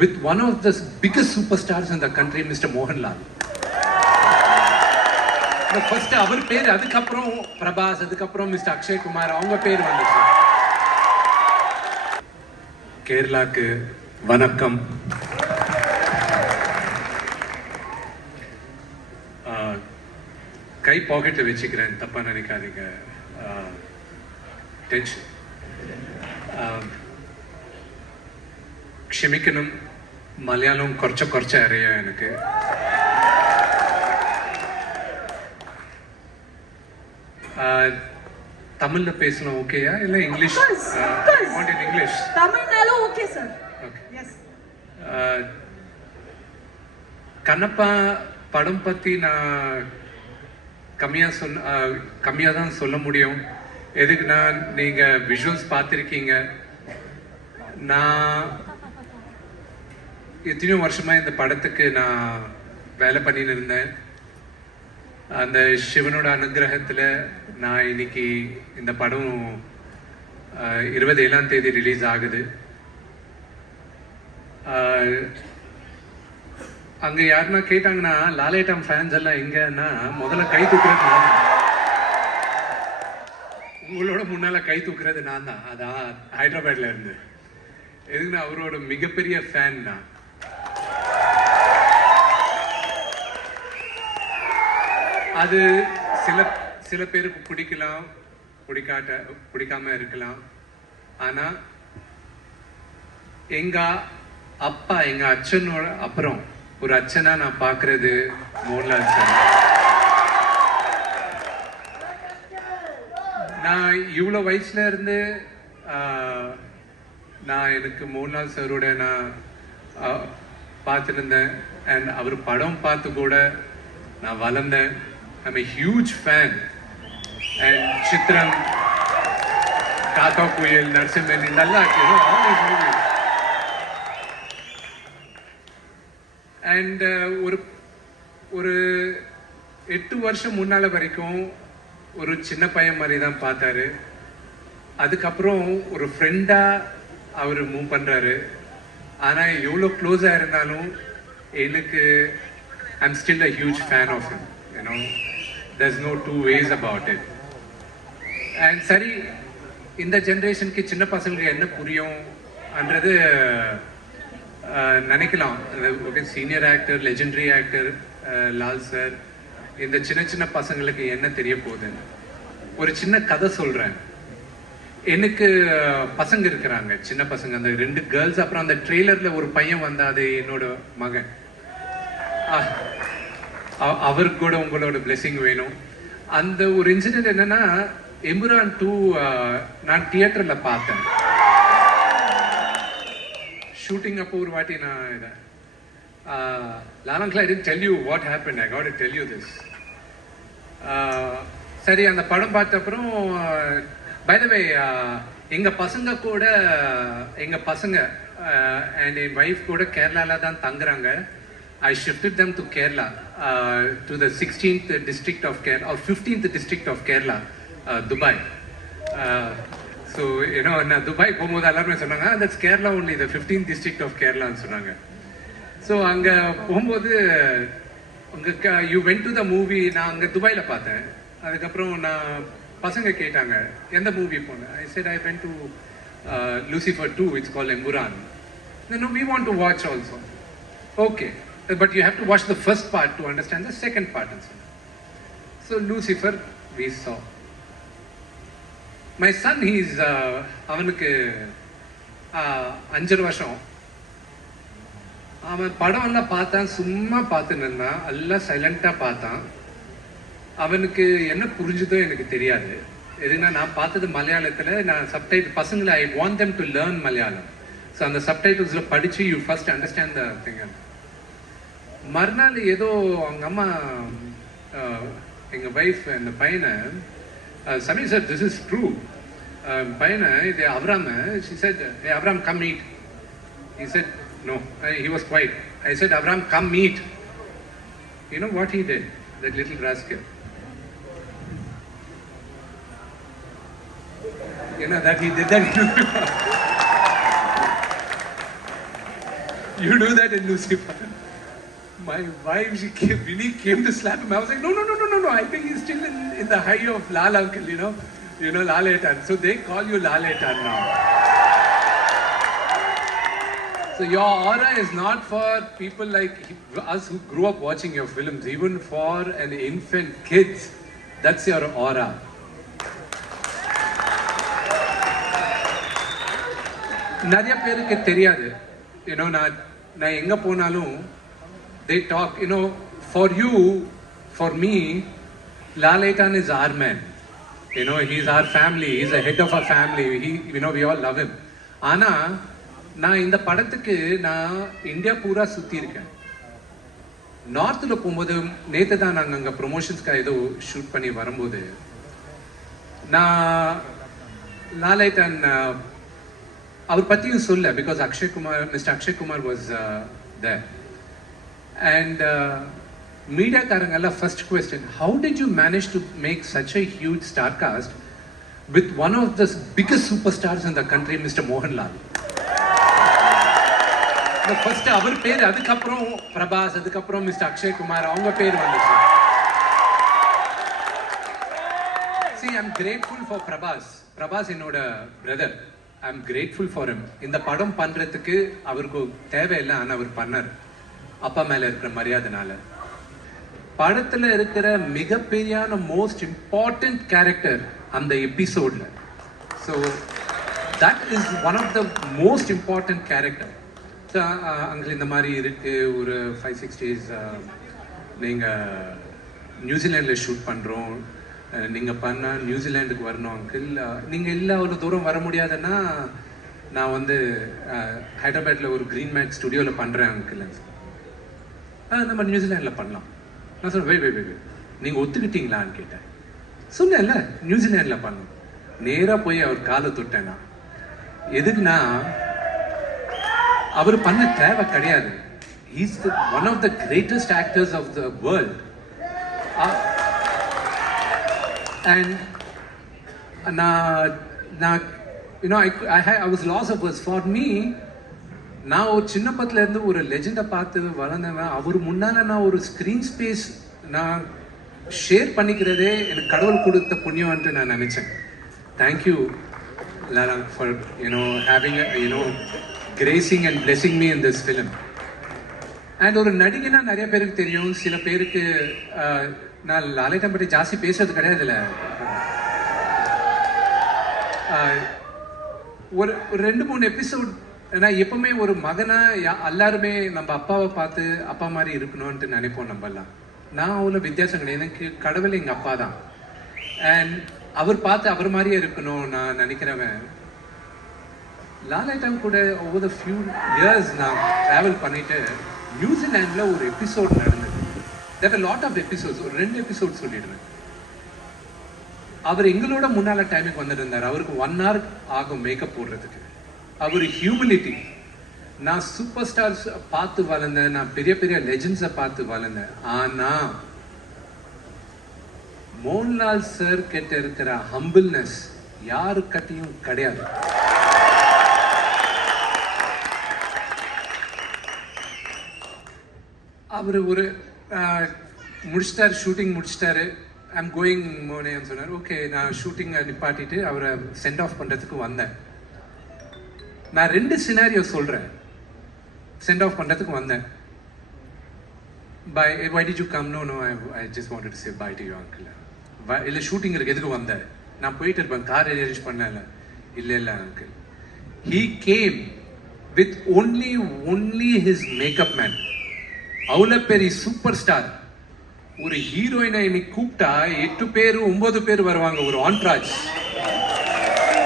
with one of the biggest superstars in the country, Mr. Mohanlal. First அவர் பேர், அதுக்கப்புறம் பிரபாஸ், அதுக்கப்புறம் மிஸ்டர் அக்ஷய் குமார், அவங்க பேர் வந்துச்சு. கேரளாக்கு வணக்கம். கை பாக்கெட்டில் வச்சுக்கிறேன், தப்பா நினைக்காதீங்க. டென்ஷன் ക്ഷമിക്കണം, മലയാളം കുറച്ച് അറിയാം എനിക്ക്. தமிழ்ல பேசலாம் ஓகேயா இல்ல இங்கிலீஷ்? Want in English? தமிழ்னாலும் okay sir. Okay yes. Kannappa படம் பத்தி நான் கம்மியா தான் சொல்ல முடியும். எதுக்குன்னா நீங்க விஷுவல்ஸ் பார்த்துருக்கீங்க. நான் எத்தனையோ வருஷமா இந்த படத்துக்கு நான் வேலை பண்ணின்னு இருந்தேன். அந்த சிவனோட அனுகிரகத்தில் நான் இன்னைக்கு இந்த படம் 27ஆம் தேதி ரிலீஸ் ஆகுது. அங்க யாருன்னா கேட்டாங்கன்னா லாலேட்டம் ஃபேன்ஸ் எல்லாம் எங்கன்னா முதல்ல கை தூக்குறது நான் தான். உங்களோட முன்னால கை தூக்குறது நான் தான். அதான் ஹைதராபாத்ல இருந்து. எதுக்குன்னா அவரோட மிகப்பெரிய ஃபேன் நான். அது சில பேருக்கு பிடிக்கலாம், பிடிக்காம இருக்கலாம். ஆனா எங்க அப்பா, எங்க அச்சனோட அப்புறம் ஒரு அச்சனா நான் பாக்குறது மோகன்லால் சார். நான் இவ்வளவு வயசுல இருந்து நான் எனக்கு மோகன்லால் சாரோட நான் பார்த்துருந்தேன். அண்ட் அவர் படம் பார்த்து கூட நான் வளர்ந்தேன். I'm a huge fan. And Chitram, Kaka Kuyil, Narsimhan, Nallak, all these movies. And ஒரு 8 வருஷம் முன்னால வரைக்கும் ஒரு சின்ன பையன் மாதிரி தான் பார்த்தாரு. அதுக்கப்புறம் ஒரு ஃப்ரெண்டா அவர் மூவ் பண்றாரு. ஆனா எவ்வளோ க்ளோஸா இருந்தாலும் எனக்கு I'm still a huge fan of him. You know, there's no two ways about it. And சரி, இந்த ஜென்ரேஷனுக்கு சின்ன பசங்களுக்கு என்ன புரியும்ன்றது நினைக்கலாம். Okay, senior actor, legendary actor Lal sir, இந்த சின்ன பசங்களுக்கு என்ன தெரிய போகுதுன்னு ஒரு சின்ன கதை சொல்றேன். எனக்கு பசங்க இருக்கிறாங்க, சின்ன பசங்க, அந்த 2 கேர்ள்ஸ். அப்புறம் அந்த ட்ரெய்லர்ல ஒரு பையன் வந்தா, அது என்னோட மகன். அவருக்கு கூட உங்களோட பிளெஸிங் வேணும். அந்த ஒரு இன்சிடென்ட் என்னன்னா, எம்புரான் 2 நான் தியேட்டர்ல பார்த்தேன். ஷூட்டிங் அப்போ ஒரு வாட்டி நான் இதை லாலங்க்ல, I didn't tell you what happened. I got to tell you this. சரி, அந்த படம் பார்த்த அப்புறம் பை த வே எங்க பசங்க அண்ட் என் ஒய்ஃப் கூட கேரளால தான் தங்குறாங்க. I shifted them to Kerala, to the 16th district of Kerala, or 15th district of Kerala, Dubai. So, you know, நான் துபாய் போகும்போது எல்லாருமே சொன்னாங்க, that's Kerala only, the 15th district of Kerala ன்னு சொன்னாங்க. So அங்கே போகும்போது you went to the movie, நான் அங்கே துபாயில் பார்த்தேன். அதுக்கப்புறம் நான் பசங்க கேட்டாங்க எந்த மூவி போனேன். I said I went to Lucifer 2, it's called Emuran. No, we want to watch also. Okay. But you have to watch the first part to understand the second part. So Lucifer we saw. My son, he's அவனுக்கு 5 வருஷம். அவன் படம் எல்லாம் பார்த்தான், சும்மா பார்த்துன்னு இருந்தான், எல்லாம் சைலண்டா பார்த்தான். அவனுக்கு என்ன புரிஞ்சுதோ எனக்கு தெரியாது. எதுனா நான் பார்த்தது மலையாளத்துல, நான் சப்டைட்டில் பசங்களை I want them to learn Malayalam. So அந்த சப்டைட்டில்ஸ்ல படிச்சு you first understand the thing. மறுநாள் ஏதோ அவங்க அம்மா, எங்க வைஃப், அந்த பையனை, Sameer sir, this is true, பையனை, இது Abram, she said, hey Abram, come meet. He said no, he was quiet. I said, Abram, come meet. You know what he did, that little rascal? You know that he did that. You do that in Lucifer. My wife, really came to slap him. I was like, no. I think he's still in the high of Lal uncle, you know Laletan. So they call you Laletan now. So your aura is not for people like us who grew up watching your films. Even for an infant kids, that's your aura. நிறைய பேருக்கு தெரியாது. நான் எங்க போனாலும் they talk, for you, for me, Laletan is our man. He's our family. He's the head of our family. We all love him. ஆனா நான் இந்த படத்துக்கு நான் இந்தியா பூரா சுத்தி இருக்கேன். நார்த்தில் போகும்போது நேற்று தான் நாங்கள் அங்கே ப்ரொமோஷன்ஸ்க்காக ஏதோ ஷூட் பண்ணி வரும்போது நான் லாலேட்டன் அவர் பற்றியும் சொல்ல, because mister Akshay Kumar was there. And மீடியாக்காரங்கெல்லாம் first question, how did you manage to make such a huge star cast with one of the biggest super stars in the country, mister Mohanlal. First அவர் பேர், அதுக்கப்புறம் பிரபாஸ், அதுக்கப்புறம் மிஸ்டர் அக்ஷய் குமார், அவங்க பேர் வந்துச்சு. See, I'm grateful for Prabhas என்னோட brother. I'm grateful for him. இந்த படம் பண்றதுக்கு அவருக்கு தேவையில்லை, ஆனால் அவர் பண்ணார் அப்பா மேல இருக்கிற மரியாதைனால. படத்துல இருக்கிற மிகப்பெரியான மோஸ்ட் இம்பார்ட்டன்ட் கேரக்டர் அந்த எபிசோட்ல. So that is one of the most important character. அங்கே இந்த மாதிரி இருக்கு, ஒரு 5-6 days நீங்கள் நியூசிலாண்டில் ஷூட் பண்ணுறோம், நீங்கள் பண்ணால் நியூசிலாண்டுக்கு வரணும் அங்கிள், நீங்கள் இல்லை அவ்வளோ தூரம் வர முடியாதுன்னா நான் வந்து ஹைதராபாத்தில் ஒரு க்ரீன் மேட் ஸ்டுடியோவில் பண்ணுறேன் அங்கிள். நம்ம நியூசிலாண்டில் பண்ணலாம். நான் சொன்னேன், வை நீங்கள் ஒத்துக்கிட்டீங்களான்னு கேட்டேன். சொன்னேன்ல நியூசிலாண்டில் பண்ணணும். நேராக போய் அவர் காலை தொட்டேன்னா, எதுக்குன்னா அவர் பண்ண தேவை கிடையாது. He's one of the greatest actors of the world. And I was lost of words. For me, நான் ஒரு சின்ன பத்திலேருந்து ஒரு லெஜெண்டை பார்த்து வளர்ந்தவன். அவர் முன்னால் நான் ஒரு ஸ்க்ரீன் ஸ்பேஸ் நான் ஷேர் பண்ணிக்கிறதே எனக்கு கடவுள் கொடுத்த புண்ணியம்ன்ட்டு நான் நினச்சேன். Thank you Lala for having gracing and blessing me in this film. And ஒரு நடிகனா நிறைய பேருக்கு தெரியும், சில பேருக்கு நான் லாலேட்டன் பற்றி ஜாஸ்தி பேசுறது கிடையாதுல்ல. ஒரு 2-3 எபிசோட் நான் எப்பவுமே ஒரு மகனா எல்லாருமே நம்ம அப்பாவை பார்த்து அப்பா மாதிரி இருக்கணும்ன்ட்டு நினைப்போம் நம்மலாம். நான் அவ்வளோ வித்தியாசம் கிடையாது, எனக்கு கடவுள் எங்கள் அப்பா தான். அண்ட் அவர் பார்த்து அவர் மாதிரியே இருக்கணும் நான் நினைக்கிறவன். லாலேட்டன் கூட ஓவர் த ஃபியூ இயர்ஸ் நான் ட்ராவல் பண்ணிட்டு நியூசிலாண்டில் ஒரு எபிசோட் நடந்தது. That a lot of episodes, ஒரு 2 எபிசோட் சொல்லிடுவேன். அவர் எங்களோட முன்னால் டைமுக்கு வந்துட்டு இருந்தார். அவருக்கு 1 hour ஆகும் மேக்கப் போடுறதுக்கு. அவர் ஹியூமிலிட்டி, நான் சூப்பர் ஸ்டார்ஸ் பார்த்து வளர்ந்தேன், நான் பெரிய பெரிய லெஜெண்ட்ஸை பார்த்து வளர்ந்தேன். ஆனால் மோகன்லால் சார் கிட்ட இருக்கிற ஹம்பிள்னஸ் யாருக்கிட்டையும் கிடையாது. அவர் ஒரு ஷூட்டிங் முடிச்சிட்டாரு. ஐம் கோயிங் மோனேன்னு சொன்னார். ஓகே, நான் ஷூட்டிங்கை நிப்பாட்டிட்டு அவரை சென்ட் ஆஃப் பண்ணுறதுக்கு வந்தேன். நான் 2 சினாரியோ சொல்கிறேன். சென்ட் ஆஃப் பண்ணுறதுக்கு வந்தேன். Why did you come? No, I just wanted to say bye to you, uncle. இல்லை ஷூட்டிங் இருக்கு, எதுக்கு வந்தேன்? நான் போயிட்டு இருப்பேன், கார் அரேஞ்ச் பண்ணல. இல்லை uncle. He came with only his makeup man. அவ்வளோ பெரிய சூப்பர் ஸ்டார் ஒரு ஹீரோயினை இன்னைக்கு கூப்பிட்டா 8 பேர் 9 பேர் வருவாங்க, ஒரு entourage.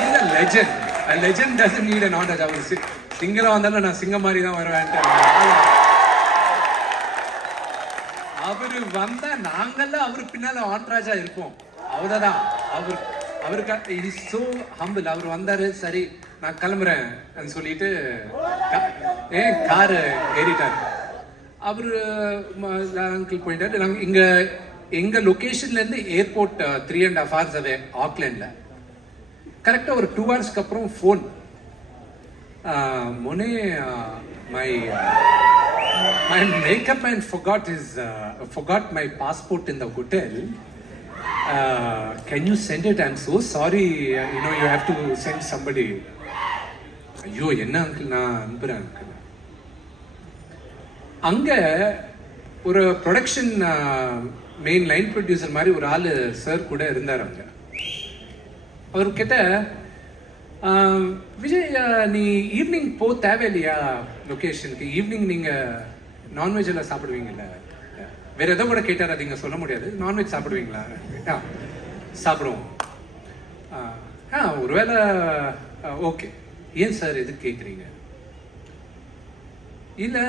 Is a legend. A legend doesn't need an entourage. அவர் சிங்கலா வந்தாலும் நான் சிங்கம் மாதிரி தான் வருவேன்ட்டு. அவரு வந்தா நாங்கெல்லாம் அவரு பின்னால ஆன்ட்ராஜா இருப்போம். அவ்வளவுதான். அவருக்கு இட் இஸ் சோ ஹம்பிள். அவர் வந்தாரு, சரி நான் கிளம்புறேன் சொல்லிட்டு காரு ஏறிட்டாரு. அவர் அங்கிள் போயிட்டாரு. நாங்கள் எங்கள் லொக்கேஷன்லேருந்து ஏர்போர்ட் 3.5 hours அவே ஆக்லேண்டில். கரெக்டாக ஒரு 2 hours அப்புறம் phone, Mone, my makeup man forgot my passport in the hotel. Can you send it? I'm so sorry. You have to send somebody. ஐயோ என்ன அங்கிள், நான் அனுப்புகிறேன் அங்கிள். அங்கே ஒரு ப்ரொடக்ஷன் மெயின் லைன் ப்ரொடியூசர் மாதிரி ஒரு ஆள் சார் கூட இருந்தார் அங்கே. அவர்கிட்ட விஜய் நீ ஈவினிங் தேவையில்லையா லொக்கேஷனுக்கு, ஈவினிங் நீங்கள் நான்வெஜ் எல்லாம் சாப்பிடுவீங்கல்ல, வேற எதோ கூட கேட்டார், அது இங்கே சொல்ல முடியாது. நான்வெஜ் சாப்பிடுவீங்களா? சாப்பிடுவோம். ஒருவேளை ஓகே. ஏன் சார் எதுக்கு கேட்குறீங்க? இல்லை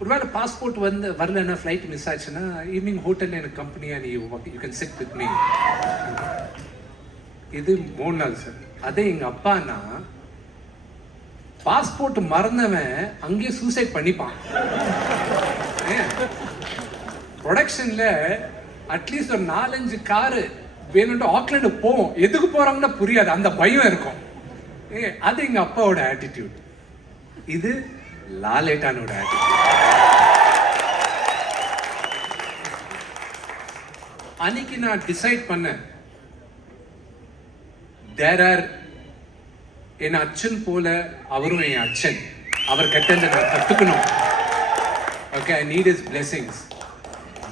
ஒருவேளை பாஸ்போர்ட் வரலன்னா, ஃப்ளைட் மிஸ் ஆச்சுன்னா ஈவினிங் ஹோட்டலில் எனக்கு கம்பெனியாக நீ you can sit with me. இது 3 நாள் சார். அதே எங்கள் அப்பானா பாஸ்போர்ட் மறந்தவன் அங்கேயே சூசைட் பண்ணிப்பான். ப்ரொடக்ஷன்ல அட்லீஸ்ட் ஒரு 4-5 காரு வேணும்ட்டு ஆக்லாண்டு போவோம். எதுக்கு போறாங்கன்னா புரியாது, அந்த பயம் இருக்கும். அது எங்க அப்பாவோட ஆட்டிடியூட். இது லாலேட்டானோட ஆட்டிடியூட். அன்னைக்கு நான் டிசைட் பண்ணேன், என் அச்சன் போல அவரும் என் அச்சன். அவர் கிட்ட நான் கத்துக்கணும். Okay, I need his blessings.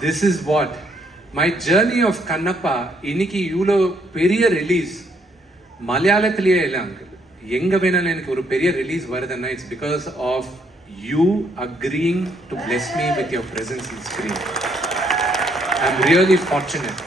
This is what my journey of Kannappa. இன்னைக்கு இவ்வளோ பெரிய ரிலீஸ் மலையாளத்திலேயே இல்லை அங்கிள், எங்க வேணாலும் எனக்கு ஒரு பெரிய ரிலீஸ் வருதுன்னா it's because of you agreeing to bless me with your presence in screen. I am really fortunate.